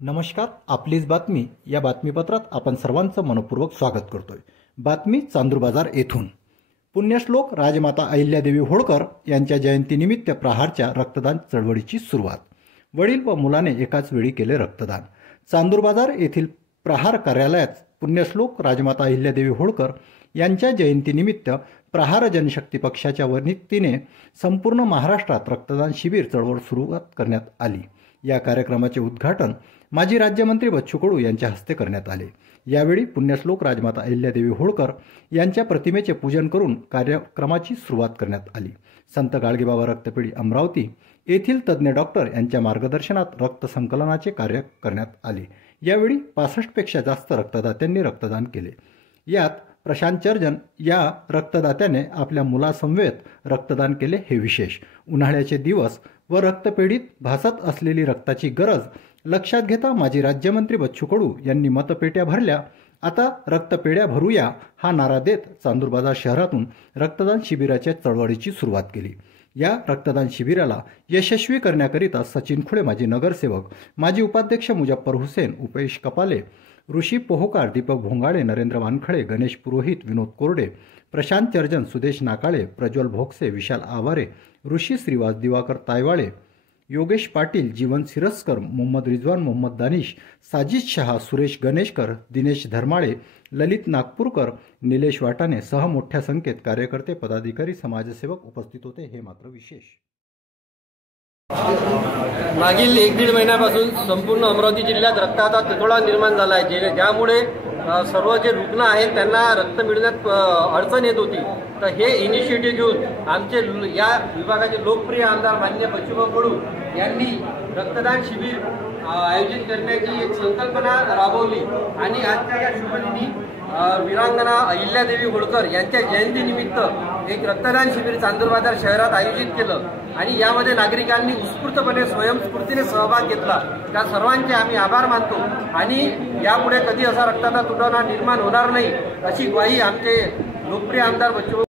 नमस्कार, आपलीच बातमी या बातमीपत्रात आपण सर्वांचं मनपूर्वक स्वागत करतोय। बातमी चांदूर बाजार येथून। पुण्यश्लोक राजमाता अहिल्यादेवी होळकर यांच्या जयंतीनिमित्त प्रहारच्या रक्तदान चळवळीची सुरुवात। वडील व मुलाने एकाच वेळी केले रक्तदान। चांदूर बाजार येथील प्रहार कार्यालयात पुण्यश्लोक राजमाता अहिल्यादेवी होळकर यांच्या जयंतीनिमित्त प्रहार जनशक्ती पक्षाच्या वतीने संपूर्ण महाराष्ट्रात रक्तदान शिबिर चळवळ सुरुवात करण्यात आली। या कार्यक्रमाचे उद्घाटन माजी राज्यमंत्री बच्चू कडू यांच्या हस्ते करण्यात आले। यावेळी पुण्यश्लोक राजमाता अहिल्यादेवी होळकर यांच्या प्रतिमेचे पूजन करून कार्यक्रमाची सुरुवात करण्यात आली। संत गाडगेबाबा रक्तपेढी अमरावती येथील तज्ञ डॉक्टर यांच्या मार्गदर्शनात रक्त संकलनाचे कार्य करण्यात आले। यावेळी 65 पेक्षा जास्त रक्तदात्यांनी रक्तदान केले। यात प्रशांत चर्जन या रक्तदात्याने आपल्या मुलासमवेत रक्तदान केले हे विशेष। उन्हाळ्याचे दिवस व रक्तपेढीत भासत असलेली रक्ताची गरज लक्षात घेता माजी राज्यमंत्री बच्चू कडू यांनी मतपेट्या भरल्या। आता रक्तपेढ्या भरूया हा नारा देत चांदूर बाजार शहरातून रक्तदान शिबिराच्या चळवळीची सुरुवात केली। या रक्तदान शिबिराला यशस्वी करण्याकरिता सचिन खुळे माजी नगरसेवक, माजी उपाध्यक्ष मुजफ्फर हुसेन, उपेश कपाले, ऋषी पोहोकार, दीपक भोंगाडे, नरेंद्र वानखडे, गणेश पुरोहित, विनोद कोरडे, प्रशांत चर्जन, सुदेश नाकाळे, प्रज्वल भोगसे, विशाल आवारे, ऋषी श्रीवास, दिवाकर तायवाळे, योगेश पाटील, जीवन सिरस्कर, मोहम्मद रिजवान, मोहम्मद दानिश, साजिद शहा, सुरेश गणेशकर, दिनेश धर्माळे, ललित नागपूरकर, निलेश वाटाणे सह मोठ्या संख्येत कार्यकर्ते, पदाधिकारी, समाजसेवक उपस्थित होते। हे मात्र विशेष। मागील 1-1.5 महिन्यापासून संपूर्ण अमरावती जिल्ह्यात रक्ताचा तुटवडा निर्माण झाला आहे, ज्यामुळे सर्व जे रुग्ण आहेत त्यांना रक्त मिळण्यात अडचण येत होती। तर हे इनिशिएटिव्ह घेऊन आमचे या विभागाचे लोकप्रिय आमदार माननीय बच्चूभाऊ कडू यांनी रक्तदान शिबिर आयोजित करण्याची एक संकल्पना राबवली आणि आजच्या या शुभदिनी वीरांगना अहिल्यादेवी होळकर यांच्या जयंतीनिमित्त एक रक्तदान शिबिर चांदूर बाजार शहरात आयोजित केलं आणि यामध्ये नागरिकांनी उत्स्फूर्तपणे स्वयंस्फूर्तीने सहभाग घेतला। त्या सर्वांचे आम्ही आभार मानतो आणि यापुढे कधी असा रक्ताचा तुटवडा निर्माण होणार नाही अशी ग्वाही आमचे लोकप्रिय आमदार बच्चू